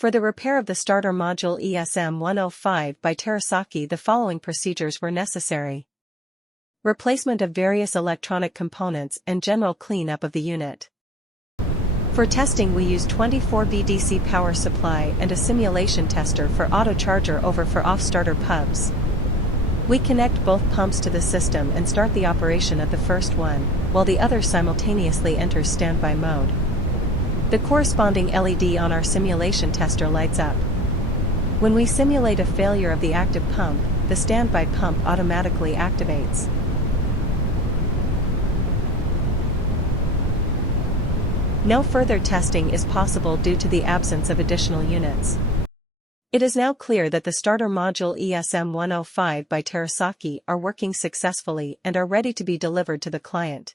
For the repair of the starter module ESM-105 by Terasaki, the following procedures were necessary. Replacement of various electronic components and general cleanup of the unit. For testing, we use 24V DC power supply and a simulation tester for auto charger over for off starter pumps. We connect both pumps to the system and start the operation of the first one, while the other simultaneously enters standby mode. The corresponding LED on our simulation tester lights up. When we simulate a failure of the active pump, the standby pump automatically activates. No further testing is possible due to the absence of additional units. It is now clear that the starter module ESM-105 by Terasaki are working successfully and are ready to be delivered to the client.